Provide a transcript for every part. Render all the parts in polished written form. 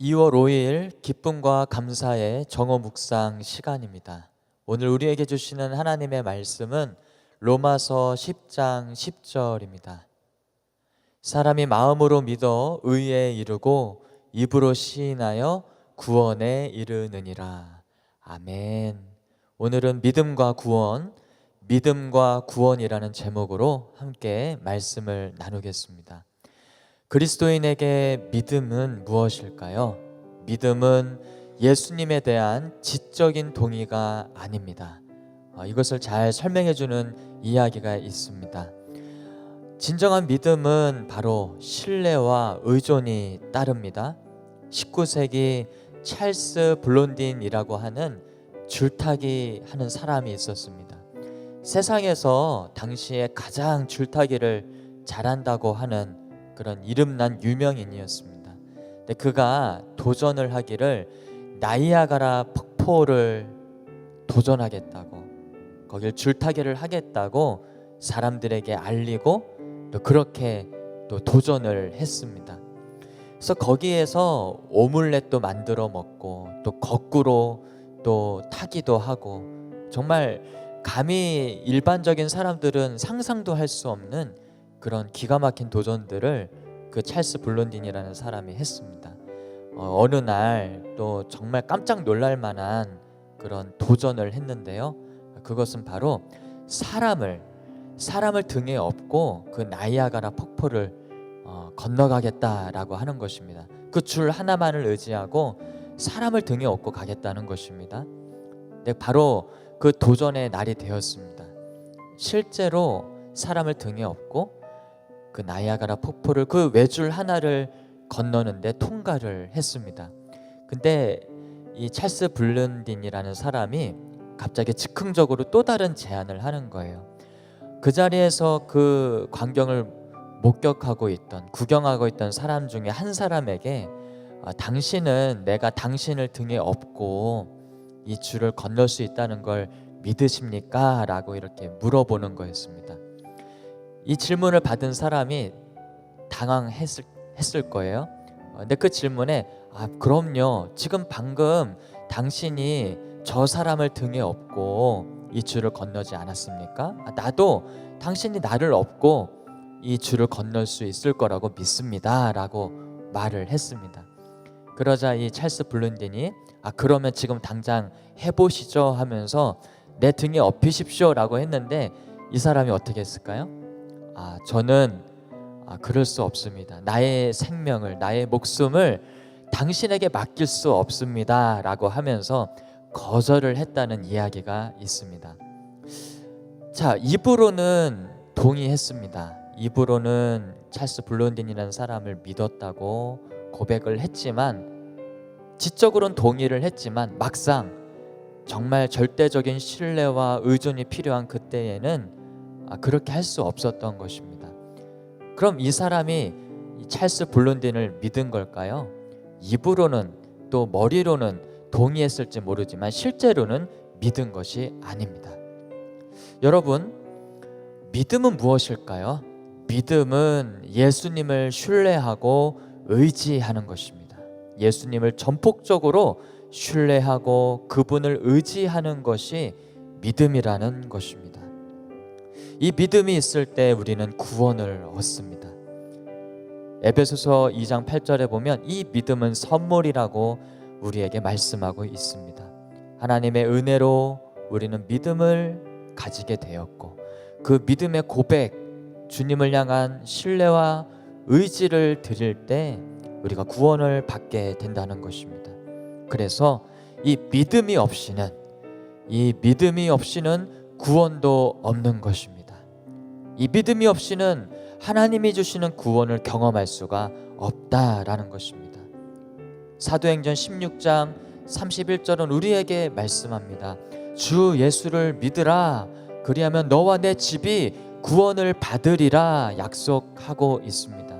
2월 5일 기쁨과 감사의 정오 묵상 시간입니다. 오늘 우리에게 주시는 하나님의 말씀은 로마서 10장 10절입니다. 사람이 마음으로 믿어 의에 이르고 입으로 시인하여 구원에 이르느니라. 아멘. 오늘은 믿음과 구원이라는 제목으로 함께 말씀을 나누겠습니다. 그리스도인에게 믿음은 무엇일까요? 믿음은 예수님에 대한 지적인 동의가 아닙니다. 이것을 잘 설명해 주는 이야기가 있습니다. 진정한 믿음은 바로 신뢰와 의존이 따릅니다. 19세기 찰스 블론딘이라고 하는 줄타기 하는 사람이 있었습니다. 세상에서 당시에 가장 줄타기를 잘한다고 하는 그런 이름난 유명인이었습니다. 근데 그가 도전을 하기를 나이아가라 폭포를 도전하겠다고, 거길 줄타기를 하겠다고 사람들에게 알리고 또 그렇게 또 도전을 했습니다. 그래서 거기에서 오믈렛도 만들어 먹고 또 거꾸로 또 타기도 하고, 정말 감히 일반적인 사람들은 상상도 할 수 없는 그런 기가 막힌 도전들을 그 찰스 블론딘이라는 사람이 했습니다. 어느 날 또 정말 깜짝 놀랄 만한 그런 도전을 했는데요, 그것은 바로 사람을 등에 업고 그 나이아가라 폭포를 건너가겠다라고 하는 것입니다. 그 줄 하나만을 의지하고 사람을 등에 업고 가겠다는 것입니다. 근데 바로 그 도전의 날이 되었습니다. 실제로 사람을 등에 업고 그 나이아가라 폭포를, 그 외줄 하나를 건너는데 통과를 했습니다. 근데 이 찰스 블론딘이라는 사람이 갑자기 즉흥적으로 또 다른 제안을 하는 거예요. 그 자리에서 그 광경을 구경하고 있던 사람 중에 한 사람에게 당신은 내가 당신을 등에 업고 이 줄을 건널 수 있다는 걸 믿으십니까? 라고 이렇게 물어보는 거였습니다. 이 질문을 받은 사람이 당황했을 거예요. 근데 그 질문에 그럼요, 지금 방금 당신이 저 사람을 등에 업고 이 줄을 건너지 않았습니까? 나도 당신이 나를 업고 이 줄을 건널 수 있을 거라고 믿습니다 라고 말을 했습니다. 그러자 이 찰스 블론딘이 그러면 지금 당장 해보시죠 하면서 내 등에 업히십시오 라고 했는데, 이 사람이 어떻게 했을까요? 저는 그럴 수 없습니다. 나의 생명을, 나의 목숨을 당신에게 맡길 수 없습니다 라고 하면서 거절을 했다는 이야기가 있습니다. 자, 입으로는 동의했습니다. 입으로는 찰스 블론딘이라는 사람을 믿었다고 고백을 했지만, 지적으로는 동의를 했지만 막상 정말 절대적인 신뢰와 의존이 필요한 그때에는 그렇게 할 수 없었던 것입니다. 그럼 이 사람이 찰스 블론딘을 믿은 걸까요? 입으로는 또 머리로는 동의했을지 모르지만 실제로는 믿은 것이 아닙니다. 여러분, 믿음은 무엇일까요? 믿음은 예수님을 신뢰하고 의지하는 것입니다. 예수님을 전폭적으로 신뢰하고 그분을 의지하는 것이 믿음이라는 것입니다. 이 믿음이 있을 때 우리는 구원을 얻습니다. 에베소서 2장 8절에 보면 이 믿음은 선물이라고 우리에게 말씀하고 있습니다. 하나님의 은혜로 우리는 믿음을 가지게 되었고, 그 믿음의 고백, 주님을 향한 신뢰와 의지를 드릴 때 우리가 구원을 받게 된다는 것입니다. 그래서 이 믿음이 없이는 구원도 없는 것입니다. 이 믿음이 없이는 하나님이 주시는 구원을 경험할 수가 없다라는 것입니다. 사도행전 16장 31절은 우리에게 말씀합니다. 주 예수를 믿으라, 그리하면 너와 내 집이 구원을 받으리라 약속하고 있습니다.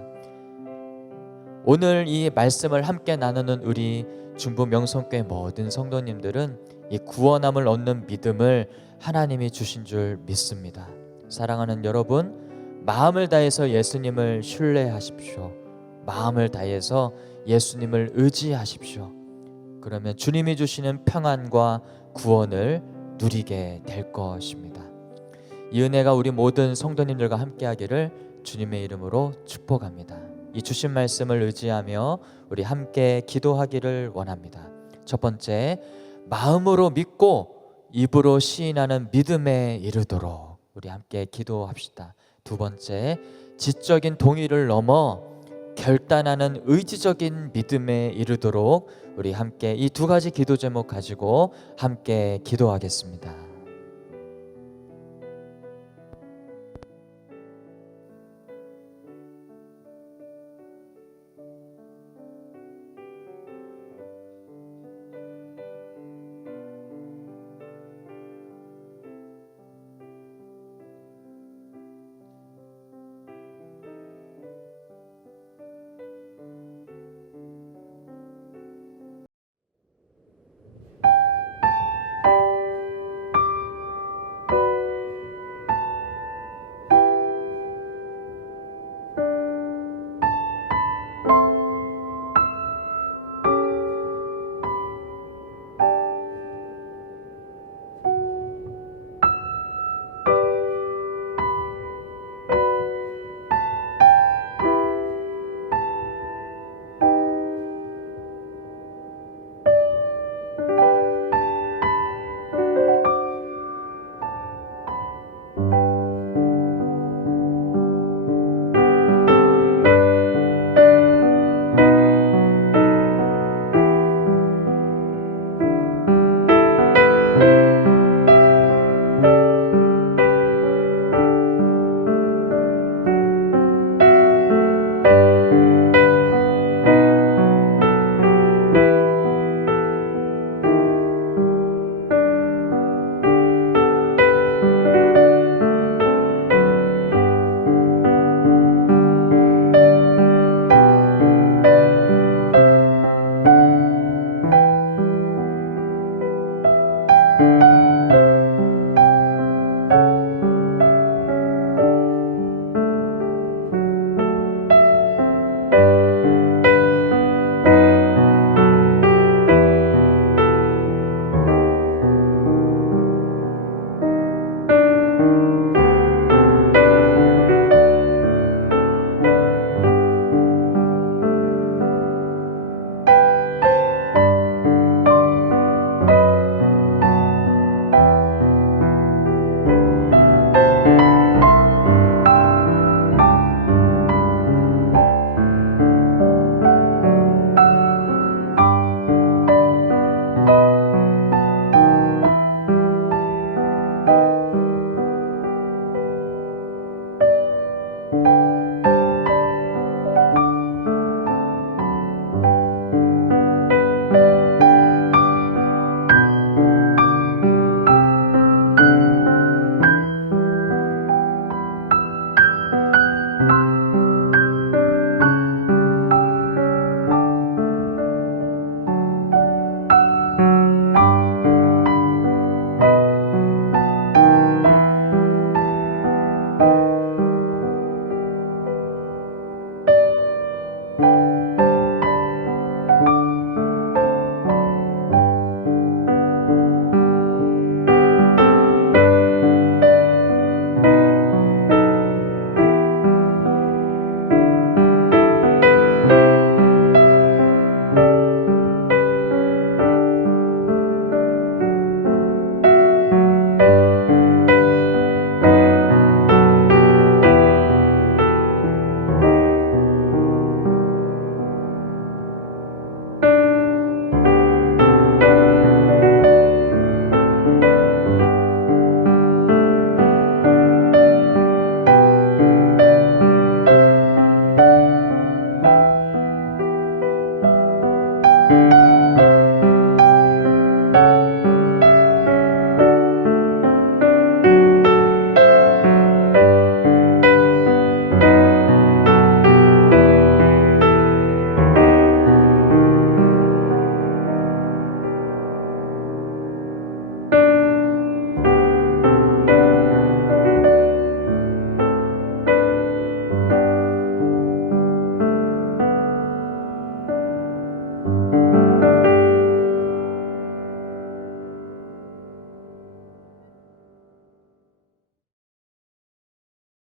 오늘 이 말씀을 함께 나누는 우리 중부 명성교회 모든 성도님들은 이 구원함을 얻는 믿음을 하나님이 주신 줄 믿습니다. 사랑하는 여러분, 마음을 다해서 예수님을 신뢰하십시오. 마음을 다해서 예수님을 의지하십시오. 그러면 주님이 주시는 평안과 구원을 누리게 될 것입니다. 이 은혜가 우리 모든 성도님들과 함께하기를 주님의 이름으로 축복합니다. 이 주신 말씀을 의지하며 우리 함께 기도하기를 원합니다. 첫 번째, 마음으로 믿고 입으로 시인하는 믿음에 이르도록 우리 함께 기도합시다. 두 번째, 지적인 동의를 넘어 결단하는 의지적인 믿음에 이르도록 우리 함께 이 두 가지 기도 제목 가지고 함께 기도하겠습니다.